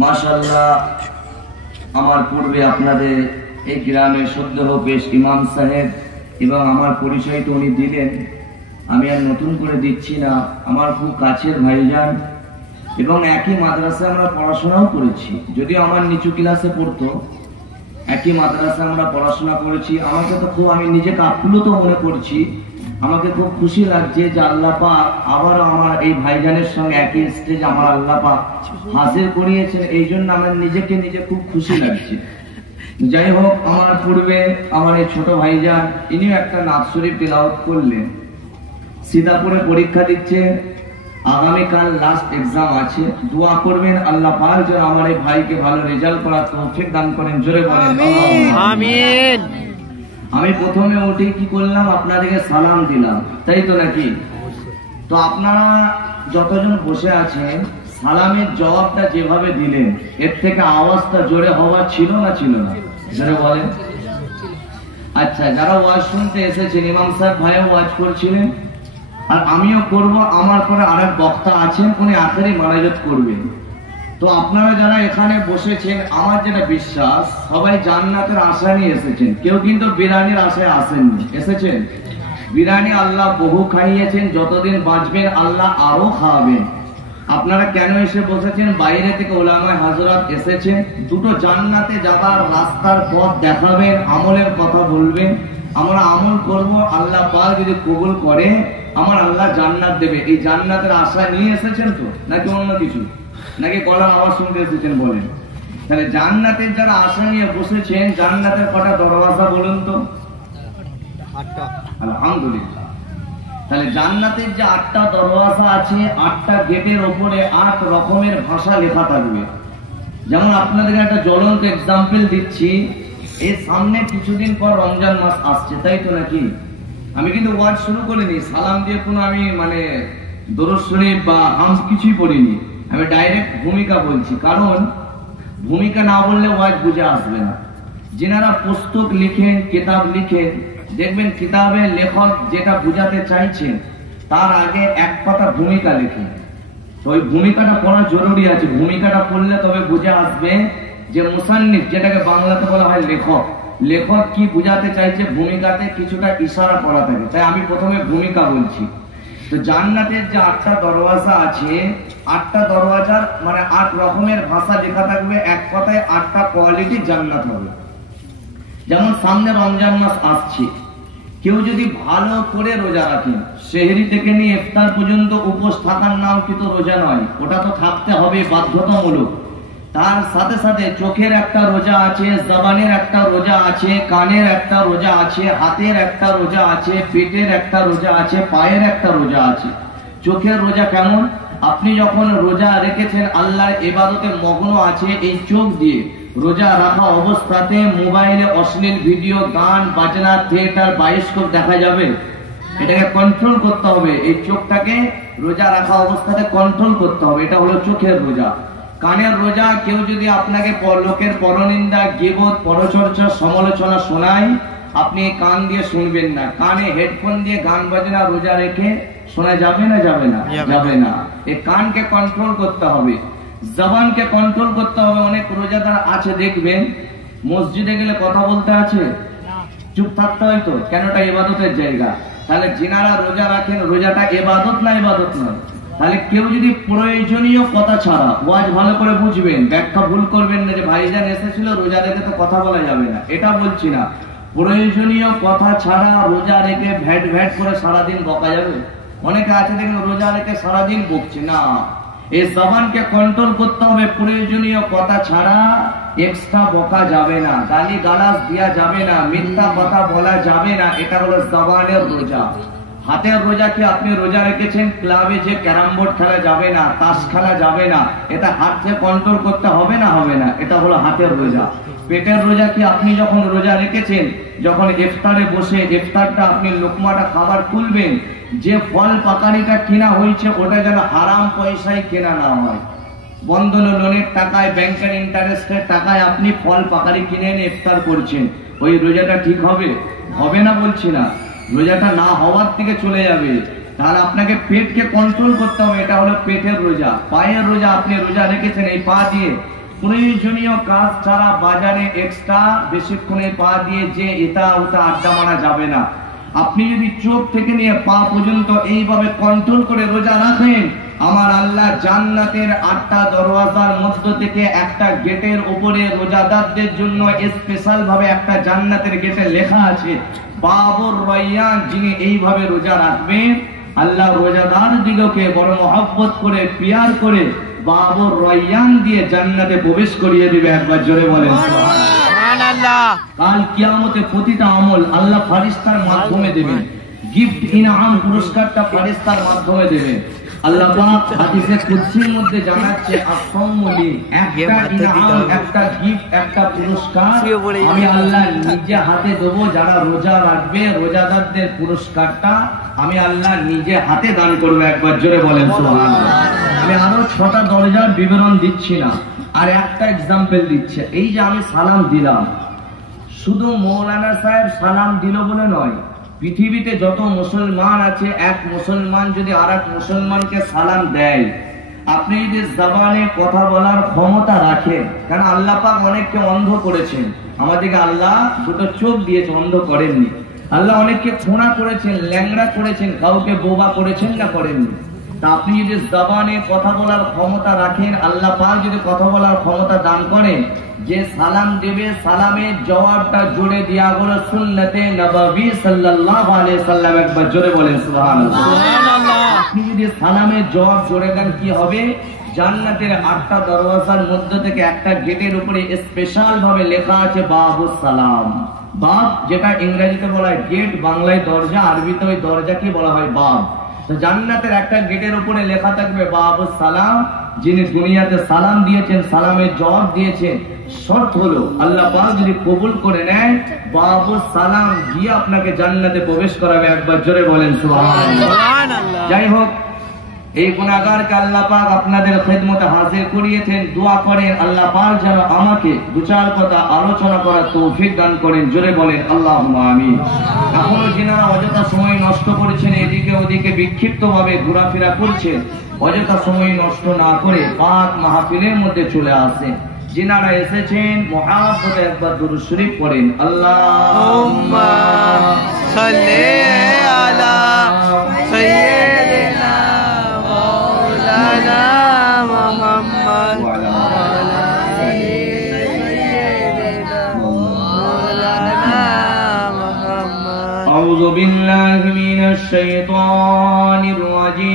মাশাআল্লাহ আমার পূর্বে আপনাদের এই গ্রামের সদ্যহ পেশ ইমাম সাহেব এবং আমার পরিচয় তো উনি দিলেন, আমি আর নতুন করে দিচ্ছি না। আমার খুব কাছের ভাইজান এবং একই মাদ্রাসায় আমরা পড়াশোনাও করেছি, যদিও আমার নিচু ক্লাসে পড়তো, একই মাদ্রাসায় আমরা পড়াশোনা করেছি। আমাকে তো খুব, আমি নিজেকে আপ্লুত মনে করছি, আমাকে খুব খুশি লাগছে যে আল্লাহ পাক আবারও আমার এই ভাইজানের সঙ্গে একই স্টেজ আমার আল্লাহ পাক হাজির করিয়েছেন, এই জন্য আমার নিজেকে নিজে খুব খুশি লাগছে। যাই হোক, আমার পূর্বে আমার এই ছোট ভাইজান ইনিও একটা নাত শরীফ তিলাওয়াত করলেন। সীতাপুরে পরীক্ষা দিচ্ছে, আগামীকাল লাস্ট এক্সাম আছে, দোয়া করবেন আল্লাহ পাক যেন আমার এই ভাইকে ভালো রেজাল্ট করার তৌফিক দান করেন। জোরে বলেন আমিন। আমি প্রথমে উঠে কি করলাম, আপনাদেরকে সালাম দিলাম, তাই তো নাকি? তো আপনারা যতজন বসে আছেন সালামের জবাবটা যেভাবে দিলেন, এর থেকে আওয়াজটা জোরে হওয়া ছিল না ছিল না? জোরে বলেন। আচ্ছা, যারা ওয়াজ শুনতে এসেছেন, ইমাম সাহেব ভাইও ওয়াজ করছিলেন আর আমিও করব, আমার পরে আরেক বক্তা আছেন, উনি আখেরি মানাজাত করবেন। তো আপনারা যারা এখানে বসেছেন, আমার যেটা বিশ্বাস সবাই জান্নাতের আশা নিয়ে এসেছেন, কেউ কিন্তু বিরিয়ানির আশায় আসেননি। এসেছেন? বিরিয়ানি আল্লাহ বহু খাইয়েছেন, যতদিন বাঁচবেন আল্লাহ আরো খাওয়াবেন। আপনারা কেন এসে বসেছেন? বাইরে থেকে উলামায়ে হাজরাত এসেছেন, দুটো জান্নাতে যাবার রাস্তার পথ দেখাবেন, আমলের কথা বলবেন, আমরা আমল করব, আল্লাহ পাক যদি কবুল করে আমার আল্লাহ জান্নাত দেবে। এই জান্নাতের আশা নিয়ে এসেছেন তো, নাকি অন্য কিছু, নাকি গলার আওয়াজ শুনতে এসেছেন? বলেন। তাহলে জান্নাতের যারা আশা নিয়ে বসেছেন, জান্নাতের কটা দরওয়াজা বলুন তো? 8টা। আলহামদুলিল্লাহ। তাহলে জান্নাতের যে 8টা দরওয়াজা আছে, 8টা গেটের ওপরে 8 রকমের ভাষা লেখা থাকবে। যেমন আপনাদের একটা জ্বলন্ত এক্সাম্পল দিচ্ছি, এই সামনে কিছুদিন পর রমজান মাস আসছে, তাই তো নাকি? আমি কিন্তু ওয়াজ শুরু করিনি, সালাম দিয়ে কোনো আমি দরুদ শরীফ বা হামদ কিছুই পড়িনি, আমি ডাইরেক্ট ভূমিকা বলছি, কারণ ভূমিকা না বললে ওয়াজ বুঝে আসবে না। যিনারা পুস্তক লিখেন, কিতাব লিখেন, দেখবেন কিতাবের লেখক যেটা বুঝাতে চাইছেন তার আগে এক কথা ভূমিকা লেখেন। তো ওই ভূমিকাটা পড়া জরুরি আছে, ভূমিকাটা পড়লে তবে বুঝে আসবে যে মুসান্নিফ, যেটাকে বাংলাতে বলা হয় লেখক, লেখক কি বুঝাতে চাইছে, ভূমিকাতে কিছুটা ইশারা করা থাকে। তাই আমি প্রথমে ভূমিকা বলছি। তো জান্নাতের যে 8টা দরওয়াজা আছে, 8টা দরওয়াজার 8 রকমের ভাষা লেখা থাকবে, এক কথায় 8টা কোয়ালিটি জান্নাত হবে। যেমন সামনে রমজান মাস আসছে, কেউ যদি ভালো করে রোজা রাখেন, সেহরি থেকে নিয়ে ইফতার পর্যন্ত উপোস থাকার নাম কিন্তু রোজা নয়, ওটা তো থাকতে হবে বাধ্যতামূলক। তার সাথে সাথে চোখের একটা রোজা আছে, জবানের একটা রোজা আছে, কানের একটা রোজা আছে, হাতের একটা রোজা আছে, পেটের একটা রোজা আছে, পায়ের একটা রোজা আছে। চোখের রোজা কেমন? আপনি যখন রোজা রেখেছেন, আল্লাহর ইবাদতে মগ্ন আছে, এই চোখ দিয়ে রোজা রাখা অবস্থাতে মোবাইলে অশ্লীল ভিডিও, গান বাজনা, থিয়েটার, বায়োস্কোপ দেখা যাবে? এটাকে কন্ট্রোল করতে হবে, এই চোখটাকে রোজা রাখা অবস্থাতে কন্ট্রোল করতে হবে, এটা হলো চোখের রোজা। কানের রোজা, কেউ যদি আপনাকে লোকের পরনিন্দা, গীবত, পরচর্চা, সমালোচনা শোনায়, আপনি কান দিয়ে শুনবেন না, কানে হেডফোন দিয়ে গান বাজনা রোজা রেখে শোনা যাবে না? যাবে না? যাবে না। এই কানকে কন্ট্রোল করতে হবে, জবানকে কন্ট্রোল করতে হবে। অনেক রোজাদার আছে দেখবেন, মসজিদে গেলে কথা বলতে আছে, চুপ থাকতে হয় তো, কেন? এটা ইবাদতের জায়গা। তাহলে যিনারা রোজা রাখেন, রোজাটা ইবাদত না ইবাদত নয়? তাহলে কেউ যদি প্রয়োজনীয় কথা ছাড়া, ওয়াজ ভালো করে বুঝবেন, ব্যাখ্যা ভুল করবেন না যে ভাইজান এসেছিল রোজা রেখে তো কথা বলা যাবে না, এটা বলছি না। প্রয়োজনীয় কথা ছাড়া রোজা রেখে ভ্যাট ভ্যাট করে সারাদিন বকা যাবে? অনেকে আছে দেখেন রোজা রেখে সারাদিন বকছে না। এই জবানকে কন্ট্রোল করতে হবে, প্রয়োজনীয় কথা ছাড়া এক্সট্রা বকা যাবে না, গালি গালাজ দেওয়া যাবে না, মিথ্যা কথা বলা যাবে না। এটা হলো জবানের রোজা। হাতের রোজা কি? আপনি রোজা রেখেছেন, ক্লাবে যে ক্যারাম বোর্ড খেলা যাবে না, তাস খেলা যাবে না, এটা হাতকে কন্ট্রোল করতে হবে না? হবে না। এটা হলো হাতের রোজা। পেটের রোজা কি? আপনি যখন রোজা রেখেছেন, যখন ইফতারে বসে ইফতারটা আপনি লোকমাটা খাবার তুলবেন, যে ফল পাকানিটা কিনা হয়েছে ওটা যেন হারাম পয়সায় কেনা না হয়। বন্ধন লোনের টাকায়, ব্যাংকের ইন্টারেস্টের টাকায় আপনি ফল পাকারি কিনে এনে ইফতার করছেন, ওই রোজাটা ঠিক হবে? হবে না বলছি না, রোজাটা না হওয়ার থেকে চলে যাবে। তাহলে আপনাকে পেটকে কন্ট্রোল করতে হবে, এটা হলো পেটের রোজা। পায়ের রোজা, আপনি রোজা রেখেছেন, এই পা দিয়ে প্রয়োজনীয় কাজ ছাড়া বাজারে এক্সট্রা বেশিক্ষণে পা দিয়ে যে এটা ওটা আড্ডা মারা যাবে না। আপনি যদি চোখ থেকে নিয়ে পা পর্যন্ত এইভাবে কন্ট্রোল করে রোজা রাখেন, আমার আল্লাহ জান্নাতের 8টা দরওয়াজার মধ্য থেকে একটা গেটের উপরে রোজাদারদের জন্য স্পেশাল ভাবে একটা জান্নাতের গেটে লেখা আছে বাবুর রায়্যান। যিনি এইভাবে রোজা রাখবেন, আল্লাহ রোজাদার দিগকে বড় মহব্বত করে পিয়ার করে বাবুর রায়্যান দিয়ে জান্নাতে প্রবেশ করিয়ে দিবে। একবার জোরে বলেন সুবহানাল্লাহ। কাল কিয়ামতে প্রতিটা আমল আল্লাহ ফারিস্তার মাধ্যমে দেবেন, গিফট ইনাম পুরস্কারটা ফারিস্তার মাধ্যমে দেবেন। আল্লাহ পাক হাদিসে কুদসির মধ্যে জানাচ্ছে আসসামুলি, একটা ইনাম, একটা গিফট, একটা পুরস্কার আমি আল্লাহ নিজে হাতে দেব। যারা রোজা রাখবে রোজাদারদের পুরস্কারটা আমি আল্লাহ নিজে হাতে দান করব। একবার জোরে বলেন সুবহানাল্লাহ। আমি আরো 6টা দরজার বিবরণ দিচ্ছি না, আর একটা এক্সাম্পল দিচ্ছে। এই যে আমি সালাম দিলাম, শুধু মৌলানা সাহেব সালাম দিল বলে নয়, পৃথিবীতে যত মুসলমান আছে এক মুসলমান যদি আর এক মুসলমানকে সালাম দেয়, আপনি যদি জবানে কথা বলার ক্ষমতা রাখেন, কারণ আল্লাহ পাক অনেককে অন্ধ করেছেন, আমাদেরকে আল্লাহ দুটো চোখ দিয়েছে, অন্ধ করেননি। আল্লাহ অনেককে খোঁড়া করেছেন, ল্যাংড়া করেছেন, কাউকে বোবা করেছেন না করেননি। তা আপনি যদি জবানে কথা বলার ক্ষমতা রাখেন, আল্লাহ পাক যদি কথা বলার ক্ষমতা দান করেন, যে সালাম দেবে সালামের জবাবটা জুড়ে দিয়া হলো সুন্নতে নববী সাল্লাল্লাহু আলাইহি সাল্লাম। একবার জোরে বলেন সুবহানাল্লাহ। আপনি যদি সালামের জবাব জুড়ে দেন কি হবে? জান্নাতের 8টা দরওয়াজার মধ্য থেকে একটা গেটের উপরে স্পেশাল ভাবে লেখা আছে বাবুস সালাম। বাব যেটা ইংরেজিতে বলা হয় গেট, বাংলায় দরজা, আরবিতে ওই দরজাকে বলা হয় বাব। তো জান্নাতের একটা গেটের উপরে লেখা থাকবে বাবুস সালাম। যিনি দুনিয়াতে সালাম দিয়েছেন, সালামের জবাব দিয়েছেন, শর্ত হলো আল্লাহ পাক যদি কবুল করে নেয়, বাবুস সালাম গিয়ে আপনাকে জান্নাতে প্রবেশ করাবে। একবার জোরে বলেন সুবহানাল্লাহ। যাই হোক, এই গুনাহগারকে আল্লাহ পাক আপনাদের খেদমতে হাজির করিয়েছেন। দোয়া করেন আল্লাহ পাক যেন আমাকে 2-4 কথা আলোচনা করার তৌফিক দান করেন। জোরে বলেন আল্লাহুম্মা আমিন। এখনো যিনারা অযথা সময় নষ্ট করেছেন, এদিকে ওদিকে বিক্ষিপ্ত ভাবে ঘোরাফেরা করছেন, অযথা সময় নষ্ট না করে পাক মাহফিলের মধ্যে চলে আসেন। যিনারা এসেছেন মুহাব্বতে একবার দুরূদ শরীফ পড়েন। আল্লাহুম্মা সাল্লি আলা সাইয়্যিদিনা মাওলানা মুহাম্মদ ওয়া আলা আলি সাইয়্যিদিনা মাওলানা মুহাম্মদ। আউযু বিল্লাহি মিনাশ শাইতানির রাজীম।